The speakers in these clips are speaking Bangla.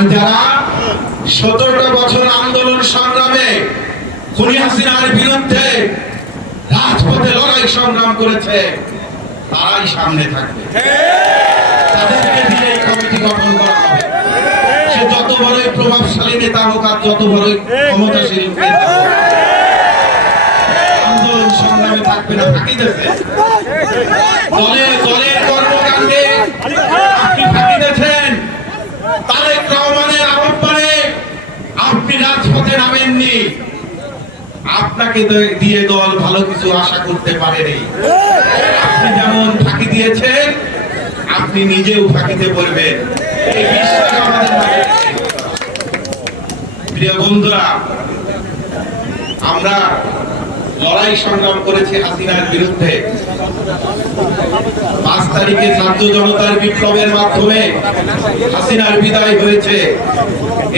আর যারা 17টা বছর আন্দোলন সংগ্রামে খুনি হাসিনার বিরুদ্ধে রাজপথে লড়াই সংগ্রাম করেছে তারাই সামনে থাকবে। তাদেরকে দিয়ে এই কমিটি গঠন করা হবে। সে যত বড়ই প্রভাবশালী নেতা হোক আর যত বড়ই ক্ষমতাশীল নেতা হোক, আন্দোলন সংগ্রামে থাকবে না। ফাঁকি দিয়েছে দলের কর্মকাণ্ডে, আপনি ফাঁকি দিয়েছেন। তারেক রহমানের আহ্বানে আপনি রাজপথে নামেননি। আপনাকে দিয়ে দল ভালো কিছু আশা করতে পারেনি। আপনি যেমন ফাঁকি দিয়েছেন, আপনি নিজেও ফাঁকিতে পড়বেন। এই বিশ্বাস আমাদের মধ্যে। প্রিয় বন্ধুরা, আমরা লড়াই সংগ্রাম করেছি হাসিনার বিরুদ্ধে। 5 তারিখে ছাত্র জনতার বিপ্লবের মাধ্যমে হাসিনার বিদায় হয়েছে।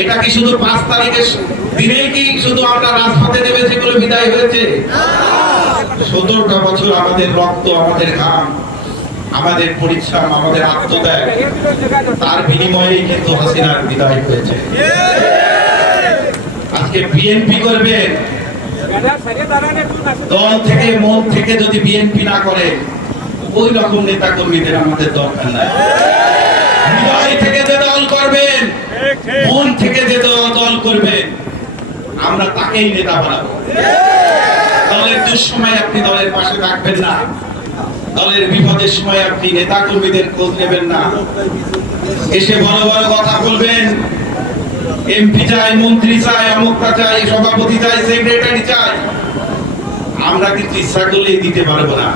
এটা কি শুধু 5 তারিখের দিনেই কি শুধু আমরা রাজপথে নেমেছি বলে বিদায় হয়েছে? 17টা বছর আমাদের রক্ত, আমাদের ঘাম, আমাদের পরিশ্রম, আমাদের আত্মত্যাগ, তার বিনিময়েই কিন্তু হাসিনার বিদায় হয়েছে। আজকে বিএনপি করবেন, দল থেকে মন থেকে যদি বিএনপি না করে, ওই রকম নেতা কর্মীদের আমাদের দরকার নাই। হৃদয় থেকে যে দল করবেন, মন থেকে যে দল করবেন, আমরা তাকেই নেতা বানাবো। দলের দুঃসময় আপনি দলের পাশে থাকবেন না, দলের বিপদের সময় আপনি নেতা কর্মীদের খোঁজ নেবেন না। এসে বড় বড় কথা বলবেন, এমপি চাই, মন্ত্রী চাই, অমুকটা চাই, সভাপতি চাই, সেক্রেটারি চাই। আমরা কিন্তু ইচ্ছা করলেই দিতে পারবো না।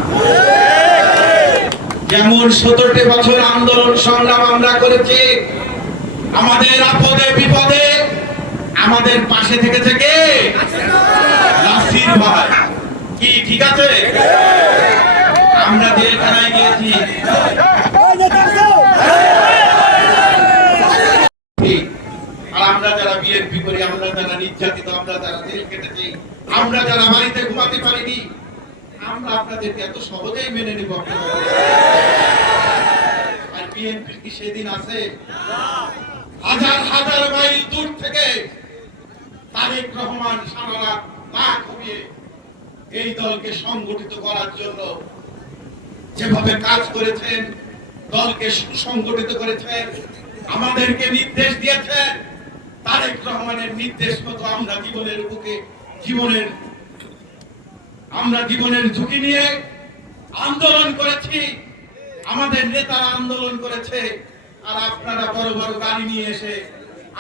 যেমন 17 বছর আন্দোলন সংগ্রাম আমরা করেছি, আমাদের আপদে বিপদে আমাদের পাশে থেকে নাসির ভাই। কি ঠিক আছে? আমরা জেলখানায় গিয়েছি, আর আমরা যারা বিএনপি করি, আমরা যারা নির্যাতিত, আমরা যারা জেল কেটেছি, আমরা যারা বাড়িতে ঘুমাতে পারিনি, আমরা আপনাদেরকে এত সহজেই মেনে নিব। আর বিএনপি কি সেদিন আছে? হাজার হাজার মাইল দূর থেকে তারেক রহমান সারা রাত না ঘুমিয়ে এই দলকে সংগঠিত করার জন্য যেভাবে কাজ করেছেন, দলকে সুসংগঠিত করেছেন, আমাদেরকে নির্দেশ দিয়েছেন। তারেক রহমানের নির্দেশ মতো আমরা জীবনের ঝুঁকি নিয়ে আন্দোলন করেছি। আমাদের নেতারা আন্দোলন করেছে, আর আপনারা বড় বড় গাড়ি নিয়ে এসে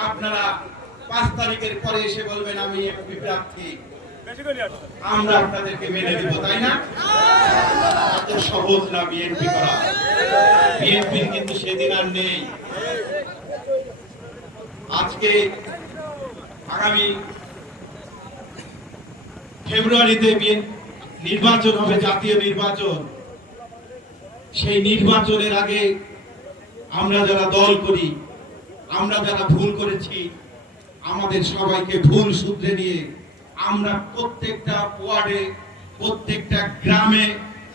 আপনারা 5 তারিখের পরে এসে বলবেন আমি এমপি প্রার্থী, আমরা আপনাদেরকে মেনে দিব, তাই না? এত সহজ না বিএনপি করা। বিএনপি কিন্তু সেদিন আর নেই। আজকে আগামী ফেব্রুয়ারিতে নির্বাচন হবে, জাতীয় নির্বাচন। সেই নির্বাচনের আগে আমরা যারা দল করি, আমরা যারা ভুল করেছি, আমাদের সবাইকে ভুল শুধরে নিয়ে আমরা প্রত্যেকটা ওয়ার্ডে, প্রত্যেকটা গ্রামে,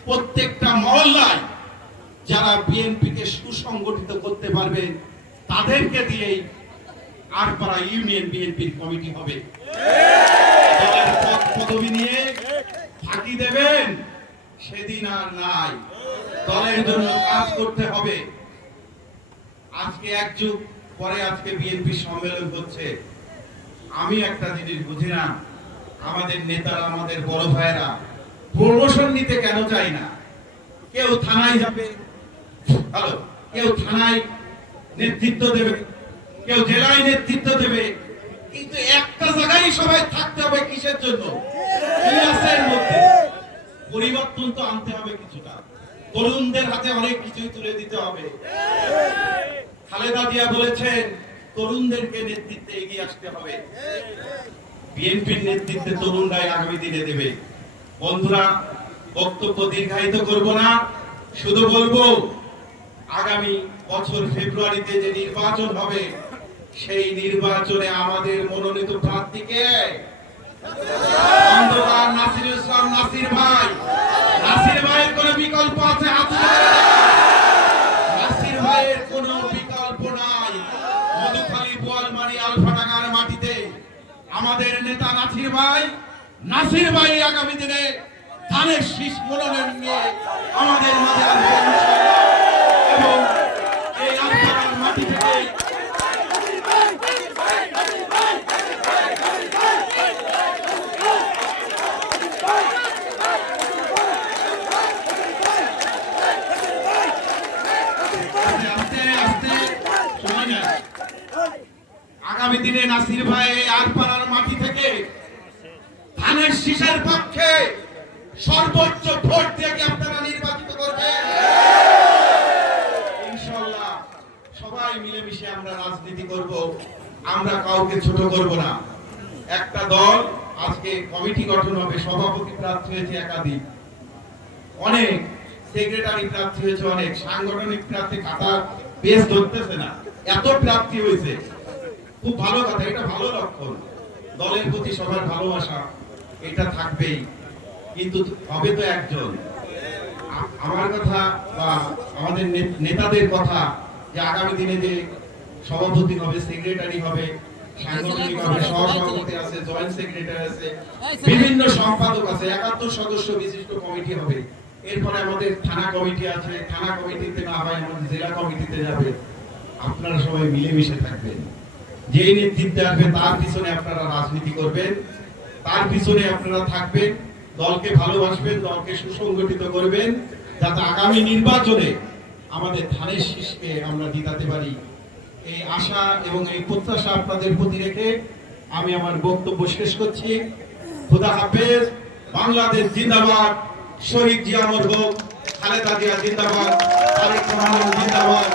প্রত্যেকটা মহল্লায় যারা বিএনপিকে সুসংগঠিত করতে পারবে তাদেরকে দিয়েই আটপাড়া ইউনিয়ন বিএনপির কমিটি হবে। দলের পদ পদবি নিয়ে ফাঁকি দেবেন সেদিন আর নাই। দলের জন্য কাজ করতে হবে। আজকে 1 যুগ পরে আজকে বিএনপি সম্মেলন হচ্ছে। আমি একটা জিনিস বুঝি না, আমাদের নেতারা, আমাদের বড় ভাইয়েরা প্রমোশন নিতে কেন চাই না? কেউ থানায় যাবে, হ্যালো, কেউ থানায় নেতৃত্ব দেবে, কেউ জেলায় নেতৃত্ব দেবে, কিন্তু একটা জায়গায় সবাই থাকতে হবে। কিসের জন্য? পরিবর্তন তো আনতে হবে কিছুটা। তরুণদের হাতে অনেক কিছুই তুলে দিতে হবে। খালেদা জিয়া বলেছেন তরুণদেরকে নেতৃত্বে এগিয়ে আসতে হবে। বিএনপির নেতৃত্বে তরুণরাই আগামী দিনে দেবে। বন্ধুরা, বক্তব্য দীর্ঘায়িত করব না, শুধু বলবো আগামী বছর ফেব্রুয়ারিতে যে নির্বাচন হবে, সেই নির্বাচনে আমাদের মনোনীত প্রার্থীকে খন্দকার নাসিরুল ইসলাম নাসির ভাই। নাসির ভাইয়ের কোনো বিকল্প আছে? নাসির ভাইয়ের কোনো বিকল্প নাই। মধুখালী, বোয়াল আমাদের নেতা নাসির ভাই আগামী দিনে ধানের শীষ মনোনয়ন নিয়ে আমাদের মাঝে আসবেন এবং এই আলপাড়ার মাটি থেকে আগামী দিনে নাসির ভাই আলপাড়ার মাটি থেকে ধানের শীষের পক্ষে সর্বোচ্চ ভোট দিয়ে আপনারা নির্বাচিত করবেন। ইনশাআল্লাহ সবাই মিলেমিশে আমরা রাজনীতি করব, আমরা কাউকে ছোট করব না। একটা দল আজকে কমিটি গঠন হবে, সভাপতি প্রার্থী হয়েছে একাধিক, অনেক সেক্রেটারি প্রার্থী হয়েছে, অনেক সাংগঠনিক প্রার্থী খাতা পেজ ধরতেছে না, এত প্রার্থী হয়েছে। খুব ভালো কথা, এটা ভালো লক্ষণ। দলের প্রতি সবার ভালোবাসা এটা থাকবেই, কিন্তু হবে তো একজন। আমার কথা বা আমাদের নেতাদের কথা যে আগামী দিনে যে সভাপতি হবে, সেক্রেটারি হবে, সাংগঠনিক হবে, সহসভাপতি আছে, জয়েন্ট সেক্রেটারি আছে, বিভিন্ন সম্পাদক আছে, 71 সদস্য বিশিষ্ট কমিটি হবে। এরপরে আমাদের থানা কমিটি আছে, থানা কমিটিতে না হয় আমাদের জেলা কমিটিতে যাবে। আপনারা সবাই মিলেমিশে থাকবেন, যে নেতৃত্বে আসবে তার পিছনে আপনারা রাজনীতি করবেন, তার পিছনে আপনারা থাকবেন, দলকে ভালোবাসবেন, দলকে সুসংগঠিত করবেন, যাতে আগামী নির্বাচনে আমাদের ধানের শীষকে আমরা জিতাতে পারি। এই আশা এবং এই প্রত্যাশা আপনাদের প্রতি রেখে আমি আমার বক্তব্য শেষ করছি। খোদা হাফেজ। বাংলাদেশ জিন্দাবাদ। শহীদ জিয়া মরহুম, খালেদা জিয়া জিন্দাবাদ, তারেক রহমান জিন্দাবাদ।